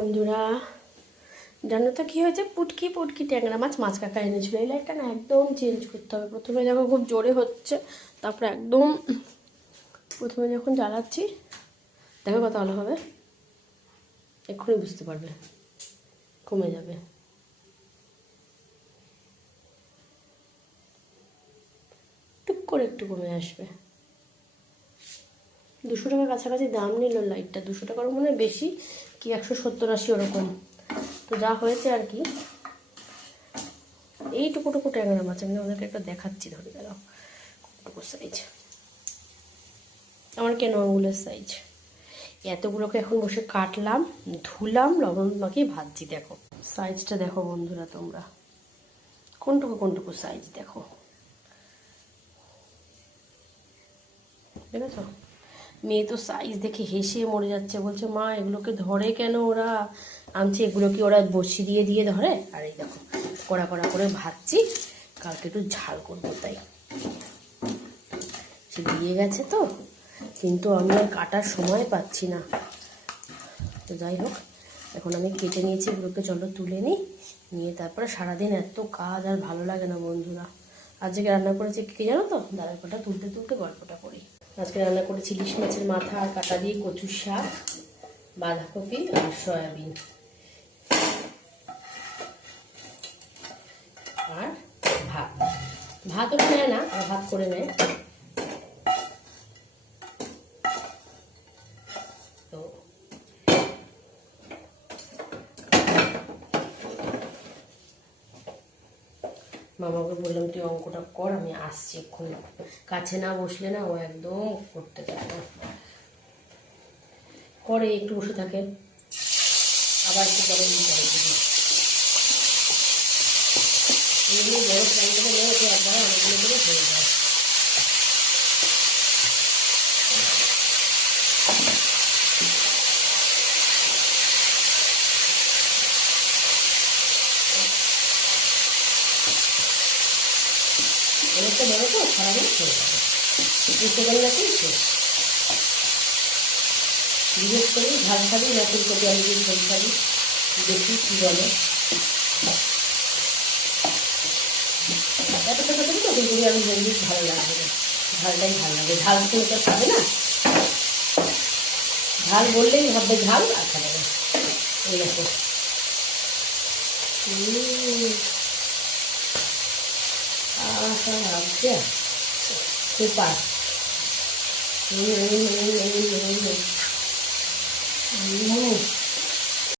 বন্ধুরা, জানো তো কী হয়েছে? পুটকি পুটকি ট্যাংরা মাছ কাকা এনেছিল। এই লাইটটা না একদম চেঞ্জ করতে হবে। প্রথমে দেখো খুব জোরে হচ্ছে, তারপরে একদম প্রথমে যখন জ্বালাচ্ছি দেখো কত আলো হবে, এক্ষুনি বুঝতে পারবে, কমে যাবে। টুক করে একটু কমে আসবে। 200 টাকার কাছাকাছি দাম নিল লাইটটা, 200 টাকার মনে হয় বেশি, কি 170-80 ওরকম। তো যা হয়েছে আর কি, এইটুকু ট্যাংরা মাছ আমি ওদেরকে একটা দেখাচ্ছি, ধরে গেল কতটুকু সাইজ, আমার কেন আঙুলের সাইজ। এতগুলোকে এখন বসে কাটলাম, ধুলাম, লবণ মাখিয়ে ভাজছি। দেখো সাইজটা দেখো বন্ধুরা, তোমরা কোনটুকু সাইজ দেখো, দেখেছো? মেয়ে তো সাইজ দেখে হেসে মরে যাচ্ছে, বলছে মা এগুলোকে ধরে কেন ওরা? আনছে এগুলো কি ওরা বসি দিয়ে দিয়ে ধরে? আর এই দেখো কড়া কড়া করে ভাজছি, কালকে একটু ঝাল করবো তাই। সে দিয়ে গেছে তো, কিন্তু আমি আর কাটার সময় পাচ্ছি না। তো যাই হোক, এখন আমি কেটে নিয়েছি এগুলোকে, চলো তুলে নিয়ে তারপরে সারাদিন এত কাজ আর ভালো লাগে না বন্ধুরা। আজকে রান্না করেছি কি জানো তো? দাঁড়ার কটা তুলতে তুলতে গল্পটা করি। আজকে রান্না করেছি ইলিশ মাছের মাথা আর কাটা দিয়ে কচুর শাক, বাঁধাকপি আর সয়াবিন, আর ভাত ওরা নেয় না, আর ভাত করে নেয়। তো মামাকে বললাম তুই অঙ্কটা কর, আমি আসছি এক্ষুনি। কাছে না বসলে না ও একদম করতে চায় না, করে একটু বসে থাকে, আবার একটু করে এগুলো বড় ফ্রাই করে নেওয়া তো একবার অনেকগুলো করে হয়ে যায়। অনেকটা বড় তো সারাদিন হয়ে যাবে, বুঝতে পারি না কিন্তু জিজ্ঞেস করি ঝাল খাবি না ফুলকপি আলু দিয়ে ঝোল খাবি, দেখি কী বলে। এত ছোটো থেকে তো ফুলকপি আলু ঝোল দিয়ে ভালো লাগবে না, ঝালটাই ভালো লাগে। ঝাল খেলে তো খাবে না, ঝাল বললেই ভাববে ঝাল আর খাবে না, এই দেখো। ভাবছে সুপার।